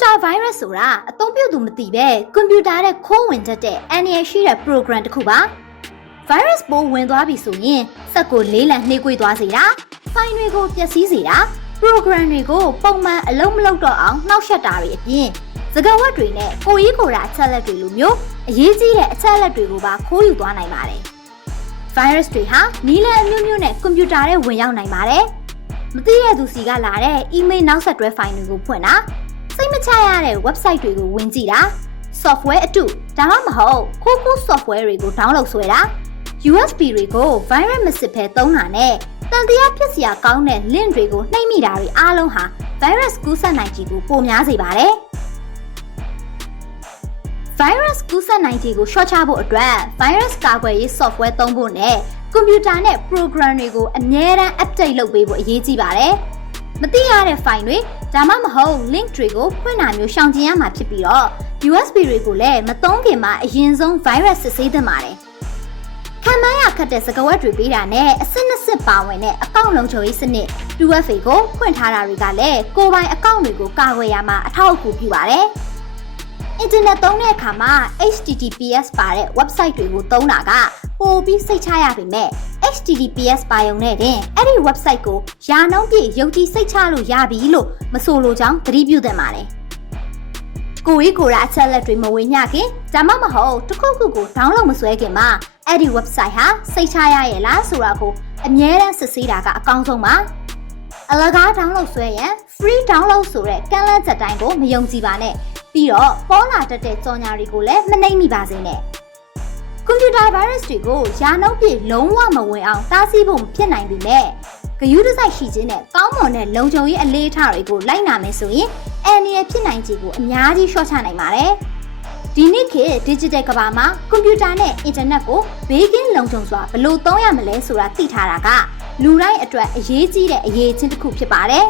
computer virus ဆိုတာအသုံးပြုသူမသိပဲ computer တဲ့ခိုးဝင်တတ်တဲ့အန္တရာယ်ရှိတဲ့ program တစ်ခုပါ virus ပိုးဝင်သွားပြီဆိုရင်စက်ကိုလေးလံနှေးကွေးသွားစေတာ file တွေကိုပျက်စီးစေတာ program တွေကိုပုံမှန်အလုံးမလုံးတော့အောင်နှောက်ယှက်တာတွေအပြင်စကားဝတ်တွေနဲ့ကိုကြီးကိုရာအချက်လက်တွေလိုမျိုးအရေးကြီးတဲ့အချက်လက်တွေကိုပါခိုးယူသွားနိုင်ပါတယ် virus တွေဟာနီးလန်းအမျိုးမျိုးနဲ့ computer ထဲဝင်ရောက်နိုင်ပါတယ်မသိရသူစီကလာတဲ့ email နောက်ဆက်တွဲ file တွေကိုဖွင့်တာစိတ်မချရတဲ့ website တွေကိုဝင်ကြည့်တာ software အတုဒါမှမဟုတ်ခိုး software တွေကို download ဆွဲတာ USB တွေကို virus မစစ်ဘဲသုံးတာနဲ့တန်တရားဖြစ်စရာကောင်းတဲ့ link တွေကိုနှိပ်မိတာတွေအားလုံးဟာ virus ကူးစက်နိုင်ခြေကိုပိုများစေပါတယ် virus ကူးစက်နိုင်ခြေကို short ချဖို့အတွက် virus ကာကွယ်ရေး software သုံးဖို့နဲ့ computer နဲ့ program တွေကိုအမြဲတမ်း update လုပ်ပေးဖို့အရေးကြီးပါတယ်မသိရတဲ့ file တွေဒါမှမဟုတ် link တွေကိုဖွင့်တာမျိုးရှောင်ကျဉ်ရမှာဖြစ်ပြီးတော့ USB တွေကိုလည်းမသုံးခင်မှာအရင်ဆုံး virus စစ်ဆေးသင့်ပါတယ်ခံမှန်းရခတ်တဲ့စကားဝတ်တွေပေးတာနဲ့အစစ်နှစ်စစ်ပါဝင်တဲ့အကောင့်လုံးချုံရေးစနစ် 2FA ကိုဖွင့်ထားတာတွေကလည်းကိုယ်ပိုင်အကောင့်တွေကိုကာကွယ်ရမှာအထောက်အကူပြုပါတယ်အင်တာနက်သုံးတဲ့အခါမှာ HTTPS ပါတဲ့ website တွေကိုသုံးတာကပိုပြီးစိတ်ချရပေမဲ့ HTTPS ပါရုံနဲ့တင်အဲ့ဒီ website ကိုယာနှုန်းပြည့်ယုံကြည်စိတ်ချလို့ရပြီလို့မဆိုလိုကြောင်းသတိပြုသင့်ပါတယ်ကိုကြီးကိုရာအချက်လက်တွေမဝေမျှခင်ဒါမှမဟုတ်တစ်ခုခုကို download မဆွဲခင်မှာအဲ့ဒီ website ဟာစိတ်ချရရဲ့လားဆိုတာကိုအမြဲတမ်းစစ်ဆေးတာကအကောင်းဆုံးပါအလကား download ဆွဲရင် free download ဆိုတဲ့ကန့်လန့်ချက်တိုင်းကိုမယုံကြည်ပါနဲ့ပြီးတော့ပေါ်လာတတ်တဲ့ကြော်ညာတွေကိုလည်းမနှိမ့်မိပါစေနဲ့ကွန်ပျူတာ virus တွေကိုယာနှုန်းပြည့်လုံးဝမဝင်အောင်တားဆီးဖို့မဖြစ်နိုင်ပေမဲ့ဂရုတစိုက်ရှိခြင်းနဲ့ကောင်းမွန်တဲ့လုံခြုံရေးအလေးအထားတွေကိုလိုက်နာမယ်ဆိုရင်အန္တရာယ်ဖြစ်နိုင်ခြေကိုအများကြီးလျှော့ချနိုင်ပါတယ်ဒီနေ့ခေတ် digital ကမ္ဘာမှာကွန်ပျူတာနဲ့အင်တာနက်ကိုဘေးကင်းလုံခြုံစွာဘယ်လိုသုံးရမလဲဆိုတာသိထားတာကလူတိုင်းအတွက်အရေးကြီးတဲ့အရေးချင်းတစ်ခုဖြစ်ပါတယ်